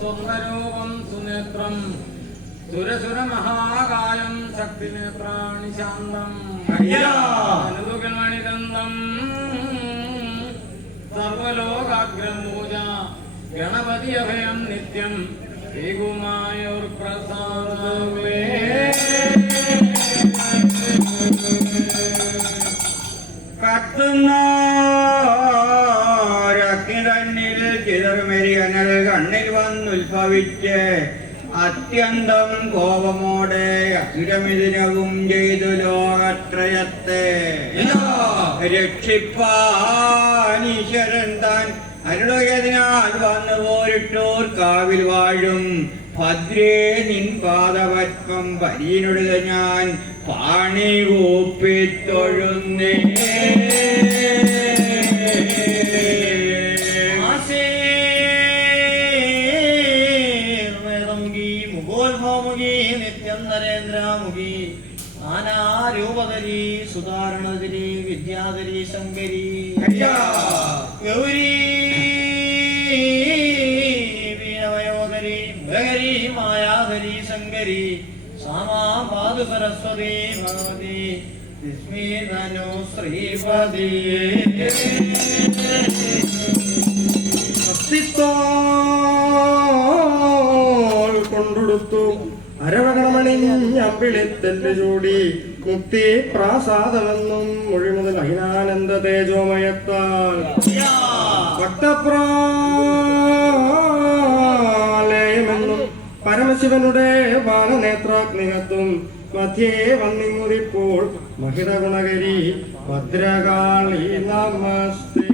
സ്വർണരൂപം സുനേത്രം. സുരസുര മഹാകായം ശക്തിനേത്രാണി ശാന്തം. മണിദന്തം സർവലോകാഗ്രമൂജ ഗണപതി അഭയം നിത്യം ശ്രീകുമായൂർ പ്രസാദമേ കത്തുന്നോരക്കിതന്നിൽ ചിതറുമെരിയനൽ കണ്ണിൽ വന്നുത്ഭവിച്ച് അത്യന്തം കോപമോടെ അസുരമിതിനവും ചെയ്തു ലോകത്രയത്തെ. രക്ഷിപ്പാനീശ്വരൻ താൻ അരുടേതിനാൽ വന്നു പോരിട്ടൂർ കാവിൽ വാഴും. ഭദ്രേ നിൻ പാദപത്മം പരീനൊടുക ഞാൻ പാണി കൂപ്പി നിത്യം നരേന്ദ്രമുഖി ആനാരൂപതരി സുധാരണതിരി വിദ്യാധരി ശങ്കരി. ഗൗരി വീണമയോധരി ഭഗരി മായാധരി ശങ്കരി സാമാ പാതു സരസ്വതി ഭഗവതി. ലക്ഷ്മി ധനു ശ്രീപതി അസ്തിത്വ കൊണ്ടുടുത്തു. അരവകണമണിഞ്ഞമ്പിളിത്തെല്ല് ചൂടി മുക്തി പ്രാസാദമെന്നും മൊഴിമുതൽ അഹിനാനന്ദ തേജോമയത്താൽ. ഭക്തപ്രാലയമെന്നും പരമശിവനുടെ ബാലനേത്രാഗ്നികത്വം മധ്യേ വന്നിങ്ങുതിപ്പോൾ മഹിത ഗുണകരി ഭദ്രകാളി നമസ്തേ.